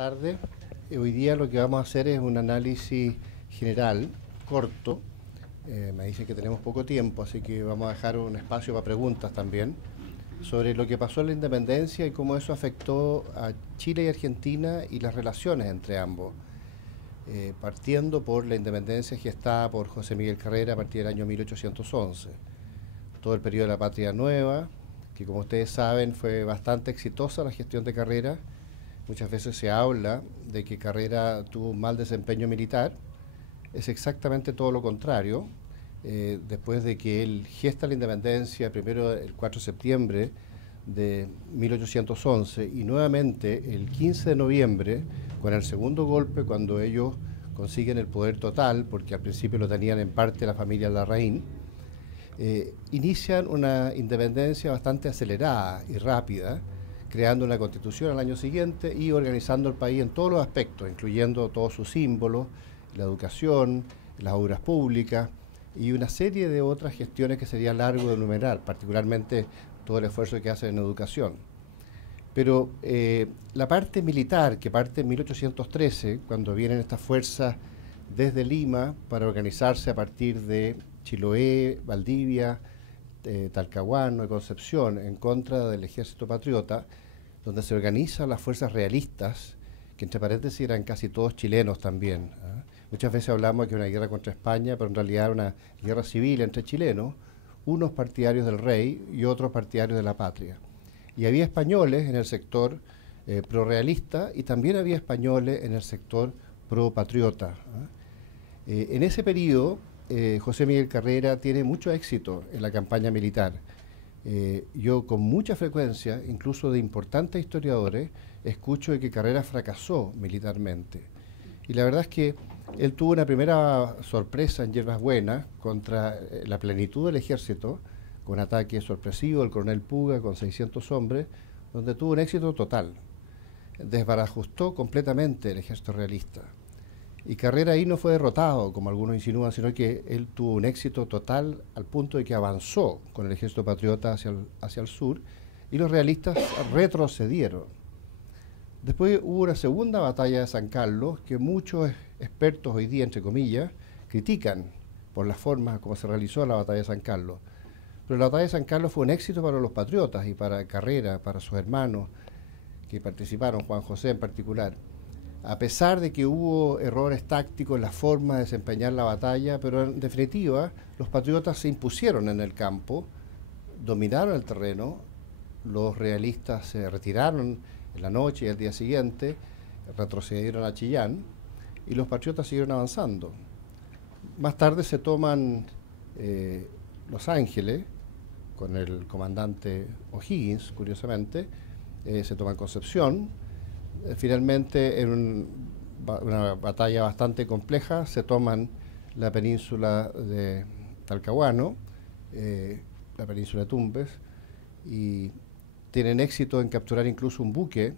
tardes. Hoy día lo que vamos a hacer es un análisis general, corto. Me dicen que tenemos poco tiempo, así que vamos a dejar un espacio para preguntas también, sobre lo que pasó en la independencia y cómo eso afectó a Chile y Argentina y las relaciones entre ambos. Partiendo por la independencia gestada por José Miguel Carrera a partir del año 1811. Todo el periodo de la Patria Nueva, que como ustedes saben fue bastante exitosa la gestión de Carrera. Muchas veces se habla de que Carrera tuvo un mal desempeño militar. Es exactamente todo lo contrario. Después de que él gesta la independencia, primero el 4 de septiembre de 1811 y nuevamente el 15 de noviembre, con el segundo golpe, cuando ellos consiguen el poder total, porque al principio lo tenían en parte la familia Larraín, inician una independencia bastante acelerada y rápida, creando una constitución al año siguiente y organizando el país en todos los aspectos, incluyendo todos sus símbolos, la educación, las obras públicas y una serie de otras gestiones que sería largo de enumerar, particularmente todo el esfuerzo que hacen en educación. Pero la parte militar, que parte en 1813, cuando vienen estas fuerzas desde Lima para organizarse a partir de Chiloé, Valdivia, Talcahuano y Concepción en contra del ejército patriota, donde se organizan las fuerzas realistas, que entre paréntesis eran casi todos chilenos también. Muchas veces hablamos de que era una guerra contra España, pero en realidad era una guerra civil entre chilenos, unos partidarios del rey y otros partidarios de la patria. Y había españoles en el sector pro-realista y también había españoles en el sector pro-patriota. En ese periodo, José Miguel Carrera tiene mucho éxito en la campaña militar. Yo con mucha frecuencia, incluso de importantes historiadores, escucho de que Carrera fracasó militarmente. Y la verdad es que él tuvo una primera sorpresa en Yerbas Buenas contra la plenitud del ejército, con ataque sorpresivo del coronel Puga con 600 hombres, donde tuvo un éxito total. Desbarajustó completamente el ejército realista. Y Carrera ahí no fue derrotado, como algunos insinúan, sino que él tuvo un éxito total al punto de que avanzó con el ejército patriota hacia el sur y los realistas retrocedieron. Después hubo una segunda batalla de San Carlos que muchos expertos hoy día, entre comillas, critican por las formas como se realizó la batalla de San Carlos. Pero la batalla de San Carlos fue un éxito para los patriotas y para Carrera, para sus hermanos que participaron, Juan José en particular. A pesar de que hubo errores tácticos en la forma de desempeñar la batalla, pero en definitiva los patriotas se impusieron en el campo, dominaron el terreno, los realistas se retiraron en la noche y al día siguiente, retrocedieron a Chillán y los patriotas siguieron avanzando. Más tarde se toman Los Ángeles, con el comandante O'Higgins, curiosamente, se toman Concepción. Finalmente, en una batalla bastante compleja, se toman la península de Talcahuano, la península de Tumbes, y tienen éxito en capturar incluso un buque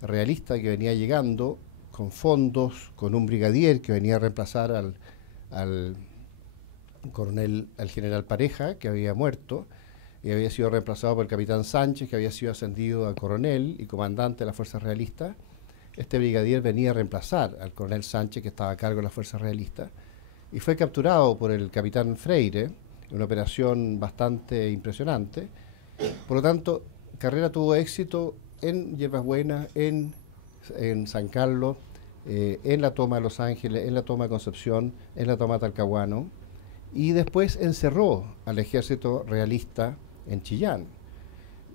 realista que venía llegando con fondos, con un brigadier que venía a reemplazar al general Pareja, que había muerto, y había sido reemplazado por el capitán Sánchez, que había sido ascendido a coronel y comandante de las fuerzas realistas. Este brigadier venía a reemplazar al coronel Sánchez, que estaba a cargo de las fuerzas realistas, y fue capturado por el capitán Freire, en una operación bastante impresionante. Por lo tanto, Carrera tuvo éxito en Yerbas Buenas, en San Carlos, en la toma de Los Ángeles, en la toma de Concepción, en la toma de Talcahuano, y después encerró al ejército realista en Chillán.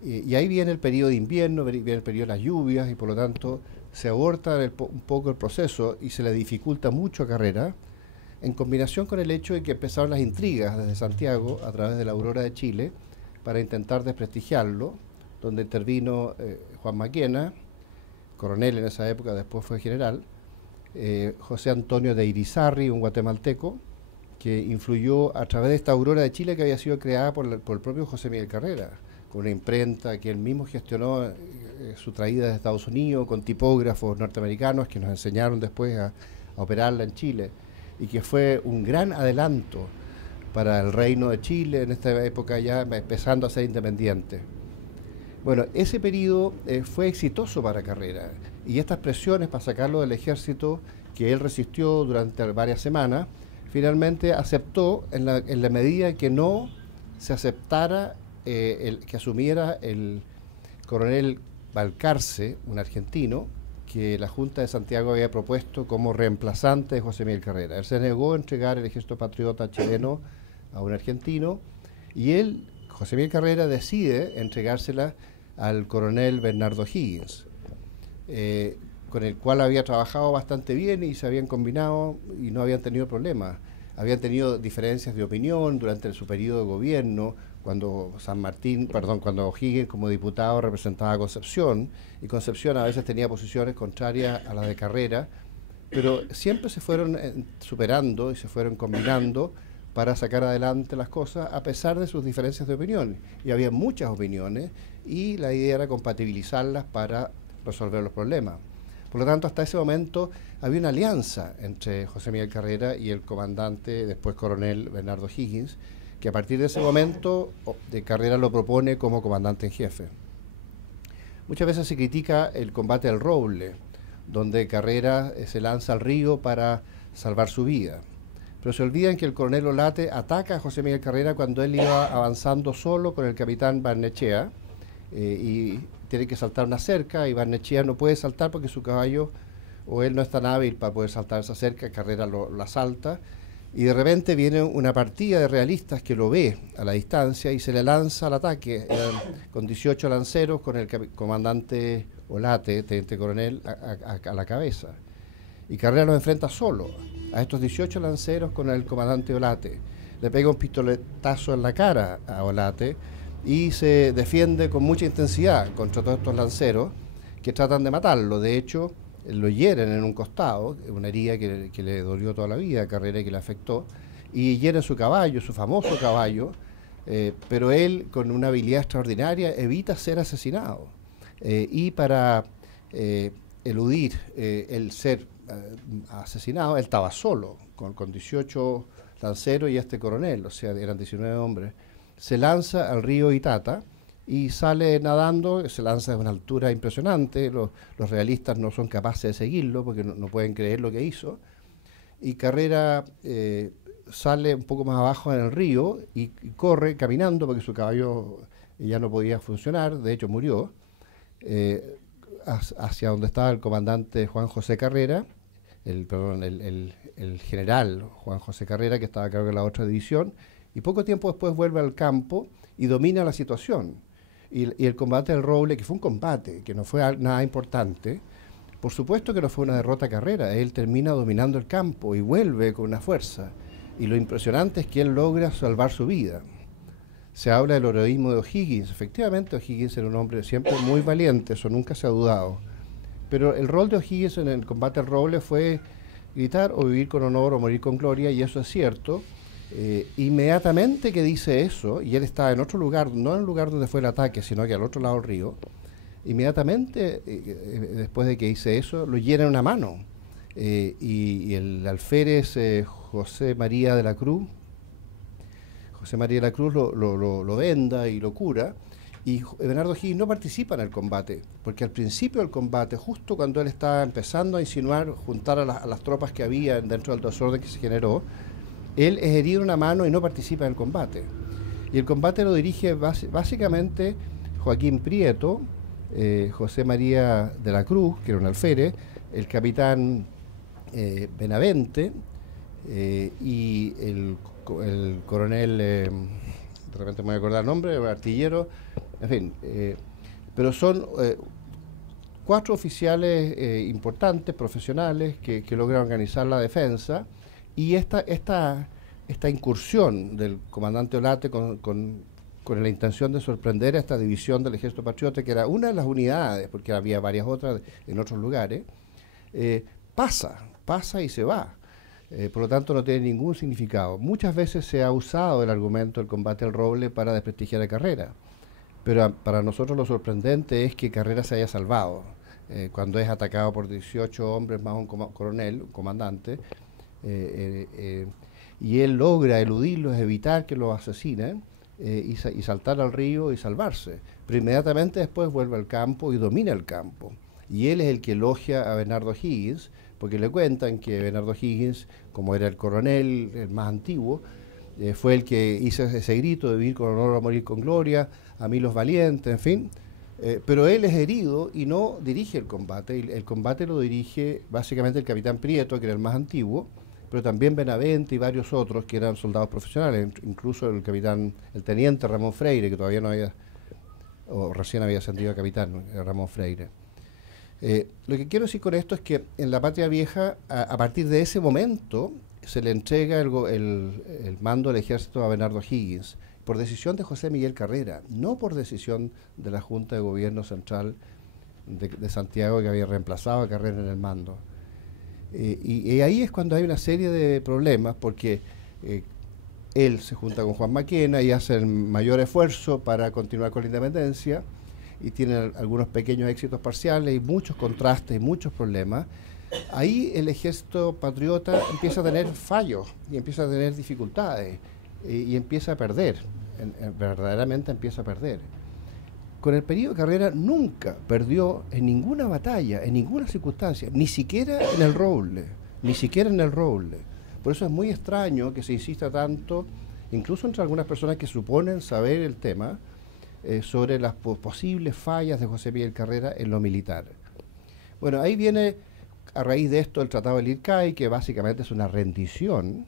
Y ahí viene el periodo de invierno, viene el periodo de las lluvias, y por lo tanto se aborta un poco el proceso y se le dificulta mucho a Carrera, en combinación con el hecho de que empezaron las intrigas desde Santiago, a través de la Aurora de Chile, para intentar desprestigiarlo, donde intervino Juan Maquena, coronel en esa época, después fue general, José Antonio de Irizarry, un guatemalteco, que influyó a través de esta Aurora de Chile que había sido creada por el propio José Miguel Carrera, con una imprenta que él mismo gestionó su traída de Estados Unidos, con tipógrafos norteamericanos que nos enseñaron después a operarla en Chile, y que fue un gran adelanto para el Reino de Chile en esta época, ya empezando a ser independiente. Bueno, ese periodo fue exitoso para Carrera Y estas presiones para sacarlo del ejército, que él resistió durante varias semanas, finalmente aceptó en la medida que no se aceptara que asumiera el coronel Balcarce, un argentino, que la Junta de Santiago había propuesto como reemplazante de José Miguel Carrera. Él se negó a entregar el ejército patriota chileno a un argentino y él, José Miguel Carrera, decide entregársela al coronel Bernardo Higgins, con el cual había trabajado bastante bien y se habían combinado y no habían tenido problemas. Habían tenido diferencias de opinión durante su periodo de gobierno, cuando cuando O'Higgins como diputado representaba a Concepción, y Concepción a veces tenía posiciones contrarias a las de Carrera, pero siempre se fueron superando y se fueron combinando para sacar adelante las cosas a pesar de sus diferencias de opinión. Y había muchas opiniones y la idea era compatibilizarlas para resolver los problemas. Por lo tanto, hasta ese momento había una alianza entre José Miguel Carrera y el comandante, después coronel Bernardo Higgins, que a partir de ese momento de Carrera lo propone como comandante en jefe. Muchas veces se critica el combate al Roble, donde Carrera se lanza al río para salvar su vida. Pero se olvidan que el coronel Olate ataca a José Miguel Carrera cuando él iba avanzando solo con el capitán Barnechea y tiene que saltar una cerca y Barnechea no puede saltar porque su caballo o él no es tan hábil para poder saltar esa cerca, Carrera la salta y de repente viene una partida de realistas que lo ve a la distancia y se le lanza al ataque con 18 lanceros con el comandante Olate, teniente coronel, a la cabeza. Y Carrera los enfrenta solo a estos 18 lanceros con el comandante Olate. Le pega un pistoletazo en la cara a Olate y se defiende con mucha intensidad contra todos estos lanceros que tratan de matarlo. De hecho, lo hieren en un costado, una herida que le dolió toda la vida a Carrera y que le afectó, y hieren su caballo, su famoso caballo, pero él, con una habilidad extraordinaria, evita ser asesinado. Y para eludir el ser asesinado, él estaba solo, con 18 lanceros y este coronel, o sea, eran 19 hombres, se lanza al río Itata y sale nadando, se lanza de una altura impresionante, los realistas no son capaces de seguirlo porque no pueden creer lo que hizo, y Carrera sale un poco más abajo en el río y corre caminando porque su caballo ya no podía funcionar, de hecho murió, hacia donde estaba el comandante Juan José Carrera, el general Juan José Carrera, que estaba a cargo de la otra división, y poco tiempo después vuelve al campo y domina la situación. Y el combate del Roble, que fue un combate, que no fue nada importante, por supuesto que no fue una derrota a Carrera, él termina dominando el campo y vuelve con una fuerza. Y lo impresionante es que él logra salvar su vida. Se habla del heroísmo de O'Higgins. Efectivamente, O'Higgins era un hombre siempre muy valiente, eso nunca se ha dudado. Pero el rol de O'Higgins en el combate al Roble fue gritar o vivir con honor o morir con gloria, y eso es cierto. Inmediatamente que dice eso, y él está en otro lugar, no en el lugar donde fue el ataque, sino que al otro lado del río, inmediatamente después de que dice eso, lo hieren una mano. Y el alférez José María de la Cruz lo venda y lo cura, y Bernardo Higgins no participa en el combate, porque al principio del combate, justo cuando él estaba empezando a insinuar, juntar a las tropas que había dentro del desorden que se generó, él es herido en una mano y no participa en el combate. Y el combate lo dirige básicamente Joaquín Prieto, José María de la Cruz, que era un alférez, el capitán Benavente y el coronel, de repente me voy a acordar el nombre, el artillero, en fin. Pero son 4 oficiales importantes, profesionales, que logran organizar la defensa. Y esta incursión del comandante Olate con la intención de sorprender a esta división del Ejército Patriota, que era una de las unidades, porque había varias otras en otros lugares, pasa y se va. Por lo tanto, no tiene ningún significado. Muchas veces se ha usado el argumento del combate al Roble para desprestigiar a Carrera, pero para nosotros lo sorprendente es que Carrera se haya salvado cuando es atacado por 18 hombres más un coronel, un comandante, y él logra eludirlos, evitar que los asesinen y saltar al río y salvarse. Pero inmediatamente después vuelve al campo y domina el campo. Y él es el que elogia a Bernardo Higgins, porque le cuentan que Bernardo Higgins, como era el coronel, el más antiguo, fue el que hizo ese grito de vivir con honor a morir con gloria, a mí los valientes, en fin. Pero él es herido y no dirige el combate. El combate lo dirige básicamente el capitán Prieto, que era el más antiguo, pero también Benavente y varios otros que eran soldados profesionales, incluso el teniente Ramón Freire, que todavía no había, o recién había ascendido a capitán, Ramón Freire. Lo que quiero decir con esto es que en la Patria Vieja, a partir de ese momento, se le entrega el mando del ejército a Bernardo Higgins, por decisión de José Miguel Carrera, no por decisión de la Junta de Gobierno Central de Santiago, que había reemplazado a Carrera en el mando. Y ahí es cuando hay una serie de problemas, porque él se junta con Juan Maquena y hace el mayor esfuerzo para continuar con la independencia, y tiene algunos pequeños éxitos parciales y muchos contrastes y muchos problemas. Ahí el ejército patriota empieza a tener fallos y empieza a tener dificultades y empieza a perder, verdaderamente empieza a perder. Con el periodo de Carrera nunca perdió en ninguna batalla, en ninguna circunstancia, ni siquiera en el Roble, ni siquiera en el Roble. Por eso es muy extraño que se insista tanto, incluso entre algunas personas que suponen saber el tema, sobre las posibles fallas de José Miguel Carrera en lo militar. Bueno, ahí viene a raíz de esto el Tratado del Ircay, que básicamente es una rendición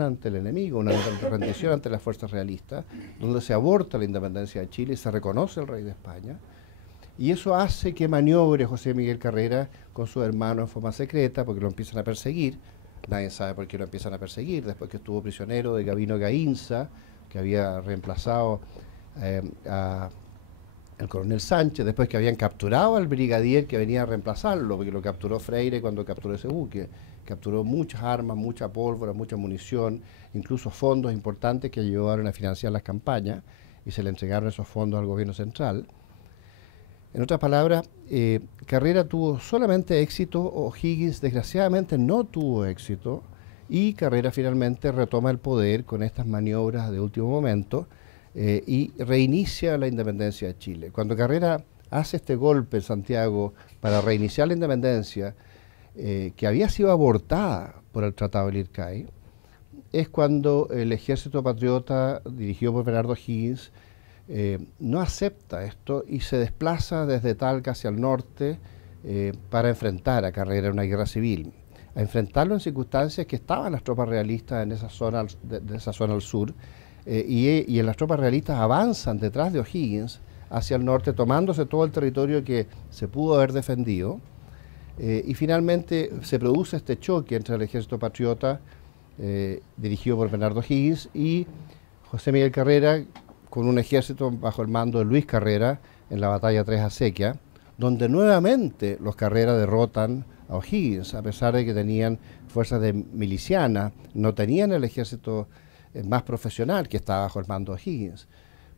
ante el enemigo, una rendición ante las fuerzas realistas, donde se aborta la independencia de Chile y se reconoce el rey de España. Y eso hace que maniobre José Miguel Carrera con su hermano en forma secreta, porque lo empiezan a perseguir. Nadie sabe por qué lo empiezan a perseguir, después que estuvo prisionero de Gabino Gainza, que había reemplazado al coronel Sánchez, después que habían capturado al brigadier que venía a reemplazarlo, porque lo capturó Freire cuando capturó ese buque. Capturó muchas armas, mucha pólvora, mucha munición, incluso fondos importantes que ayudaron a financiar las campañas, y se le entregaron esos fondos al gobierno central. En otras palabras, Carrera tuvo solamente éxito, o Higgins desgraciadamente no tuvo éxito, y Carrera finalmente retoma el poder con estas maniobras de último momento, y reinicia la independencia de Chile. Cuando Carrera hace este golpe en Santiago para reiniciar la independencia, que había sido abortada por el Tratado del Ircay, es cuando el ejército patriota, dirigido por Bernardo Higgins, no acepta esto y se desplaza desde Talca hacia el norte para enfrentar a Carrera en una guerra civil, a enfrentarlo en circunstancias que estaban las tropas realistas en esa zona, de esa zona al sur, y en las tropas realistas avanzan detrás de O'Higgins hacia el norte, tomándose todo el territorio que se pudo haber defendido, y finalmente se produce este choque entre el ejército patriota, dirigido por Bernardo Higgins, y José Miguel Carrera, con un ejército bajo el mando de Luis Carrera en la batalla 3 Acequia, donde nuevamente los Carrera derrotan a O'Higgins, a pesar de que tenían fuerzas de milicianas, no tenían el ejército más profesional que estaba bajo el mando de O'Higgins.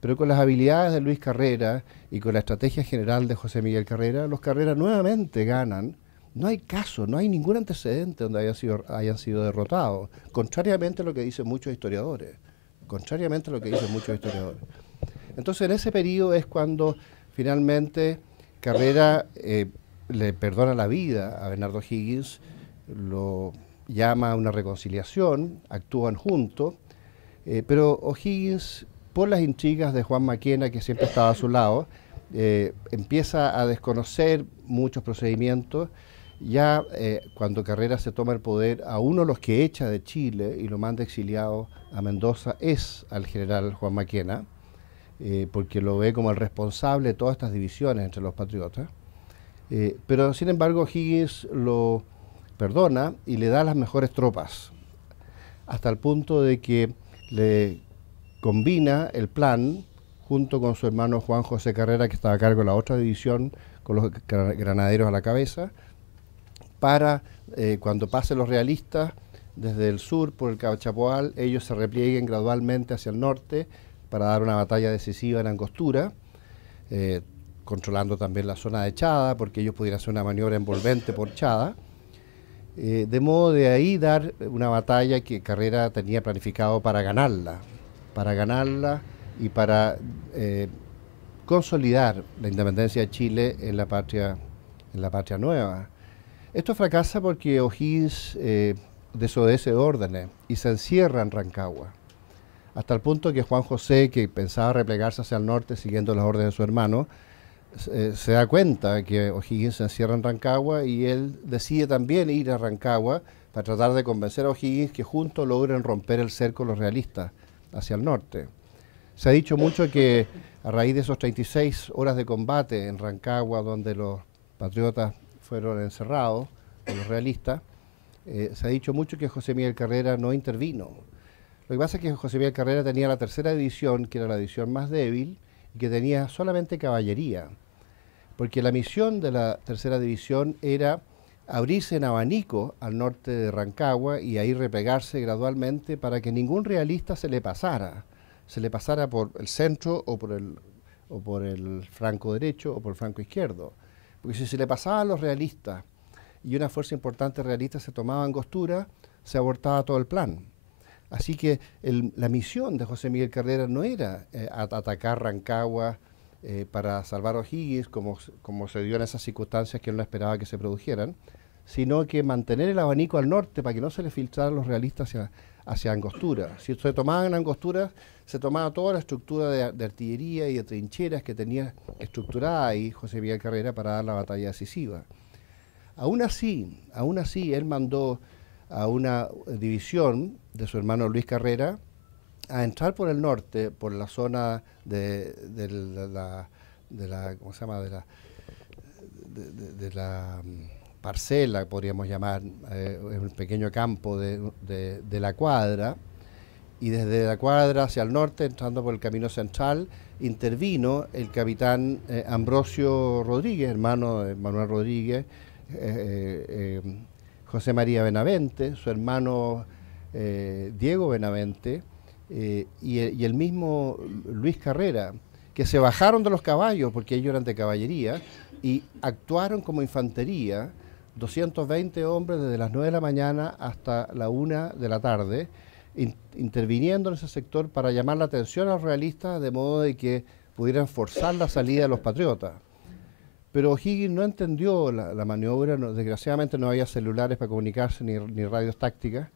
Pero con las habilidades de Luis Carrera y con la estrategia general de José Miguel Carrera, los Carrera nuevamente ganan. No hay caso, no hay ningún antecedente donde hayan sido derrotados, contrariamente a lo que dicen muchos historiadores. Contrariamente a lo que dicen muchos historiadores. Entonces, en ese periodo es cuando finalmente Carrera le perdona la vida a Bernardo Higgins, lo llama a una reconciliación, actúan juntos, pero O'Higgins, por las intrigas de Juan Maquena, que siempre estaba a su lado, empieza a desconocer muchos procedimientos. Ya cuando Carrera se toma el poder, a uno de los que echa de Chile y lo manda exiliado a Mendoza es al general Juan Maquena, porque lo ve como el responsable de todas estas divisiones entre los patriotas. Pero sin embargo Higgins lo perdona y le da las mejores tropas, hasta el punto de que le combina el plan junto con su hermano Juan José Carrera, que estaba a cargo de la otra división, con los granaderos a la cabeza, para cuando pasen los realistas desde el sur por el Cabo Chapoal, ellos se replieguen gradualmente hacia el norte para dar una batalla decisiva en Angostura, controlando también la zona de Chada, porque ellos pudieran hacer una maniobra envolvente por Chada, de modo de ahí dar una batalla que Carrera tenía planificado para ganarla y para consolidar la independencia de Chile en la patria nueva. Esto fracasa porque O'Higgins desobedece órdenes y se encierra en Rancagua, hasta el punto que Juan José, que pensaba replegarse hacia el norte siguiendo las órdenes de su hermano, se da cuenta que O'Higgins se encierra en Rancagua y él decide también ir a Rancagua para tratar de convencer a O'Higgins que juntos logren romper el cerco los realistas hacia el norte. Se ha dicho mucho que a raíz de esos 36 horas de combate en Rancagua, donde los patriotas fueron encerrados por los realistas, se ha dicho mucho que José Miguel Carrera no intervino. Lo que pasa es que José Miguel Carrera tenía la tercera división, que era la división más débil, y que tenía solamente caballería, porque la misión de la tercera división era abrirse en abanico al norte de Rancagua y ahí replegarse gradualmente para que ningún realista se le pasara por el centro o por el flanco derecho o por el flanco izquierdo. Porque si se le pasaban los realistas y una fuerza importante realista se tomaba Angostura, se abortaba todo el plan. Así que la misión de José Miguel Carrera no era atacar Rancagua para salvar a O'Higgins, como se dio en esas circunstancias que él no esperaba que se produjeran, sino que mantener el abanico al norte para que no se le filtraran los realistas hacia Angostura. Si se tomaban Angostura, se tomaba toda la estructura de artillería y de trincheras que tenía estructurada ahí José Miguel Carrera para dar la batalla decisiva. Aún así, él mandó a una división de su hermano Luis Carrera a entrar por el norte, por la zona de la parcela, podríamos llamar, un pequeño campo de la cuadra, y desde la cuadra hacia el norte, entrando por el camino central, intervino el capitán Ambrosio Rodríguez, hermano de Manuel Rodríguez, José María Benavente, su hermano Diego Benavente, y el mismo Luis Carrera, que se bajaron de los caballos, porque ellos eran de caballería, y actuaron como infantería, 220 hombres desde las 9 de la mañana hasta la 1 de la tarde, interviniendo en ese sector para llamar la atención a los realistas de modo de que pudieran forzar la salida de los patriotas. Pero O'Higgins no entendió la maniobra, desgraciadamente no había celulares para comunicarse ni radios tácticas,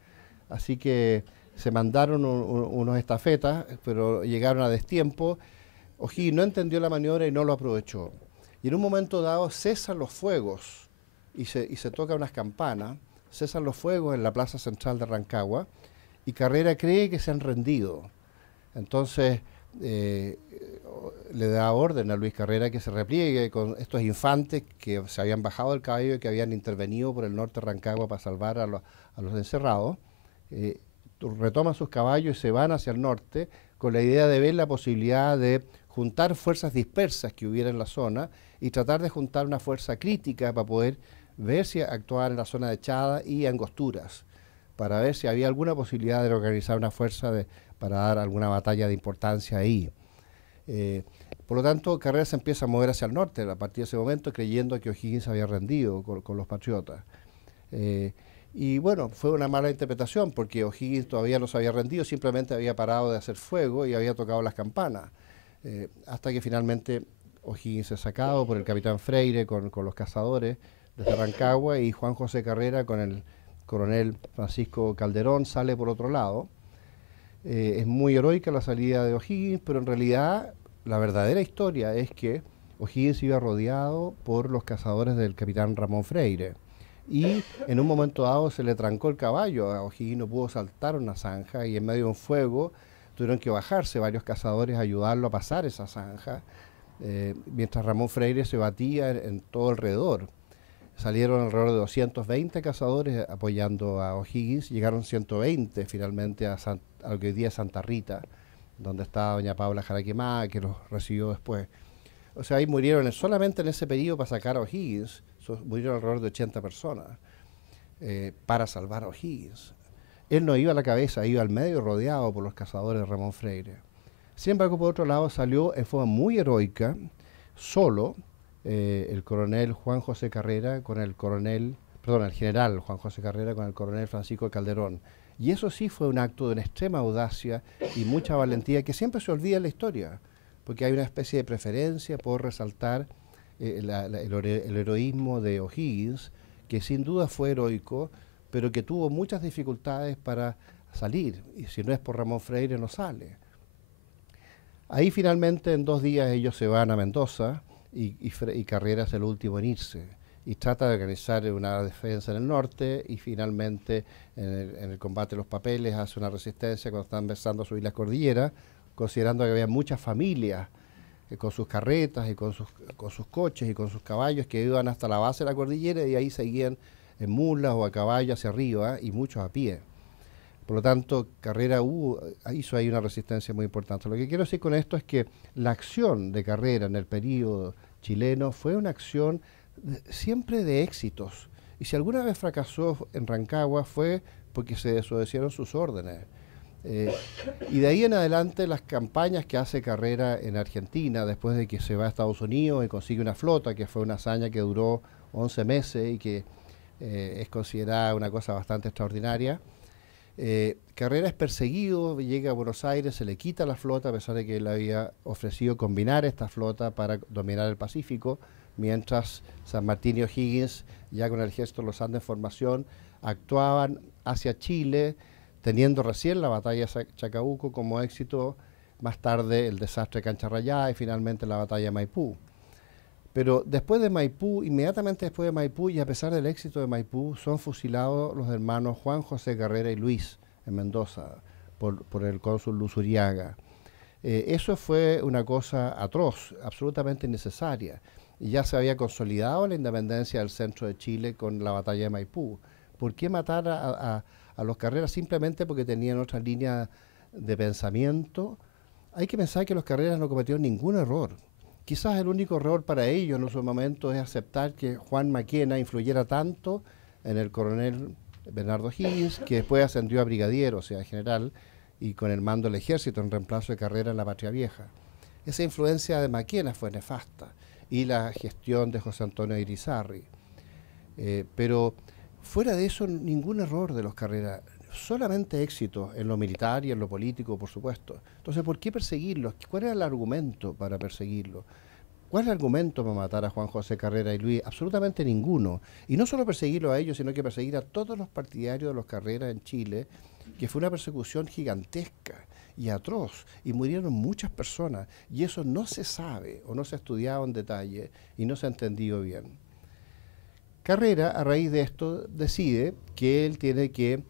así que se mandaron unos estafetas, pero llegaron a destiempo. O'Higgins no entendió la maniobra y no lo aprovechó. Y en un momento dado cesan los fuegos y se tocan unas campanas, cesan los fuegos en la plaza central de Rancagua y Carrera cree que se han rendido. Entonces le da orden a Luis Carrera que se repliegue con estos infantes que se habían bajado del caballo y que habían intervenido por el norte de Rancagua para salvar a los encerrados. Retoman sus caballos y se van hacia el norte con la idea de ver la posibilidad de juntar fuerzas dispersas que hubiera en la zona y tratar de juntar una fuerza crítica para poder ver si actuaban en la zona de Chada y Angosturas, para ver si había alguna posibilidad de organizar una fuerza para dar alguna batalla de importancia ahí. Por lo tanto, Carrera se empieza a mover hacia el norte a partir de ese momento, creyendo que O'Higgins había rendido con los patriotas. Y bueno, fue una mala interpretación porque O'Higgins todavía no se había rendido, simplemente había parado de hacer fuego y había tocado las campanas. Hasta que finalmente O'Higgins es sacado por el capitán Freire con los cazadores desde Rancagua y Juan José Carrera con el coronel Francisco Calderón sale por otro lado. Es muy heroica la salida de O'Higgins, pero en realidad la verdadera historia es que O'Higgins iba rodeado por los cazadores del capitán Ramón Freire y en un momento dado se le trancó el caballo, a O'Higgins no pudo saltar una zanja y en medio de un fuego tuvieron que bajarse varios cazadores a ayudarlo a pasar esa zanja, mientras Ramón Freire se batía en todo alrededor. Salieron alrededor de 220 cazadores apoyando a O'Higgins, llegaron 120 finalmente a lo que hoy día es Santa Rita, donde estaba doña Paula Jaraquemada, que los recibió después. O sea, ahí murieron solamente en ese periodo para sacar a O'Higgins, murieron alrededor de 80 personas para salvar a O'Higgins. Él no iba a la cabeza, iba al medio rodeado por los cazadores de Ramón Freire. Sin embargo, por otro lado, salió en forma muy heroica, solo, el coronel Juan José Carrera con el general Juan José Carrera con el coronel Francisco Calderón. Y eso sí fue un acto de una extrema audacia y mucha valentía que siempre se olvida en la historia, porque hay una especie de preferencia por resaltar el heroísmo de O'Higgins, que sin duda fue heroico, pero que tuvo muchas dificultades para salir, y si no es por Ramón Freire no sale. Ahí finalmente en 2 días ellos se van a Mendoza y Carrera es el último en irse y trata de organizar una defensa en el norte y finalmente en el combate de los papeles hace una resistencia cuando están empezando a subir las cordilleras, considerando que había muchas familias con sus carretas y con sus coches y con sus caballos que iban hasta la base de la cordillera y ahí seguían en mulas o a caballo hacia arriba y muchos a pie. Por lo tanto, Carrera hizo ahí una resistencia muy importante. Lo que quiero decir con esto es que la acción de Carrera en el período chileno fue una acción siempre de éxitos. Y si alguna vez fracasó en Rancagua fue porque se desobedecieron sus órdenes. Y de ahí en adelante las campañas que hace Carrera en Argentina, después de que se va a Estados Unidos y consigue una flota, que fue una hazaña que duró 11 meses y que es considerada una cosa bastante extraordinaria. Carrera es perseguido, llega a Buenos Aires, se le quita la flota a pesar de que él había ofrecido combinar esta flota para dominar el Pacífico, mientras San Martín y O'Higgins, ya con el ejército de los Andes en formación, actuaban hacia Chile, teniendo recién la batalla de Chacabuco como éxito, más tarde el desastre de Cancha Rayada y finalmente la batalla de Maipú. Pero después de Maipú, inmediatamente después de Maipú, y a pesar del éxito de Maipú, son fusilados los hermanos Juan José Carrera y Luis en Mendoza por el cónsul Luzuriaga. Eso fue una cosa atroz, absolutamente innecesaria. Y ya se había consolidado la independencia del centro de Chile con la batalla de Maipú. ¿Por qué matar a los Carreras simplemente porque tenían otra línea de pensamiento? Hay que pensar que los Carreras no cometieron ningún error. Quizás el único error para ellos en su momento es aceptar que Juan Maquena influyera tanto en el coronel Bernardo Higgins, que después ascendió a brigadier, o sea, general, y con el mando del ejército en reemplazo de Carrera en la Patria Vieja. Esa influencia de Maquena fue nefasta, y la gestión de José Antonio Irizarry. Pero fuera de eso, ningún error de los Carrera, solamente éxito en lo militar y en lo político, por supuesto. Entonces, ¿por qué perseguirlos? ¿Cuál era el argumento para perseguirlos? ¿Cuál es el argumento para matar a Juan José Carrera y Luis? Absolutamente ninguno. Y no solo perseguirlos a ellos, sino que perseguir a todos los partidarios de los Carrera en Chile, que fue una persecución gigantesca y atroz, y murieron muchas personas, y eso no se sabe o no se ha estudiado en detalle y no se ha entendido bien. Carrera, a raíz de esto, decide que él tiene que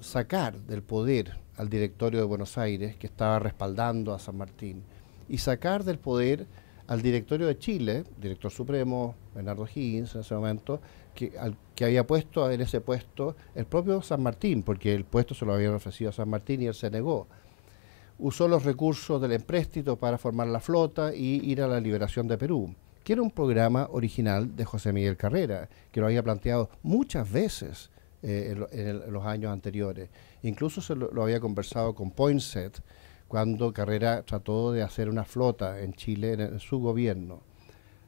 sacar del poder al directorio de Buenos Aires, que estaba respaldando a San Martín, y sacar del poder al directorio de Chile, director supremo, Bernardo Higgins en ese momento, que había puesto en ese puesto el propio San Martín, porque el puesto se lo habían ofrecido a San Martín y él se negó. Usó los recursos del empréstito para formar la flota y ir a la liberación de Perú, que era un programa original de José Miguel Carrera, que lo había planteado muchas veces en los años anteriores. Incluso lo había conversado con Poinsett cuando Carrera trató de hacer una flota en Chile en su gobierno.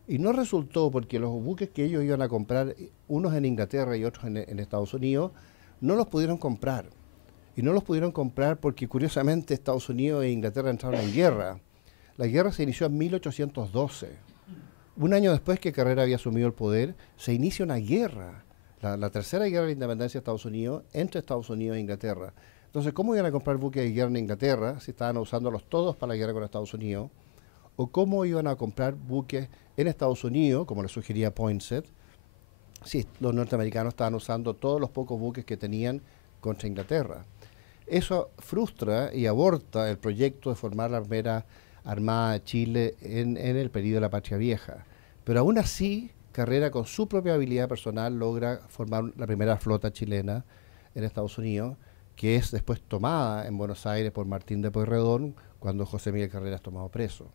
Y no resultó porque los buques que ellos iban a comprar, unos en Inglaterra y otros en Estados Unidos, no los pudieron comprar. Y no los pudieron comprar porque curiosamente Estados Unidos e Inglaterra entraron en guerra. La guerra se inició en 1812. Un año después que Carrera había asumido el poder, se inicia una guerra, la tercera guerra de la independencia de Estados Unidos, entre Estados Unidos e Inglaterra. Entonces, ¿cómo iban a comprar buques de guerra en Inglaterra si estaban usándolos todos para la guerra con Estados Unidos? ¿O cómo iban a comprar buques en Estados Unidos, como le sugería Poinsett, si los norteamericanos estaban usando todos los pocos buques que tenían contra Inglaterra? Eso frustra y aborta el proyecto de formar la primera Armada de Chile en el periodo de la Patria Vieja. Pero aún así, Carrera, con su propia habilidad personal, logra formar la primera flota chilena en Estados Unidos, que es después tomada en Buenos Aires por Martín de Pueyrredón cuando José Miguel Carrera es tomado preso.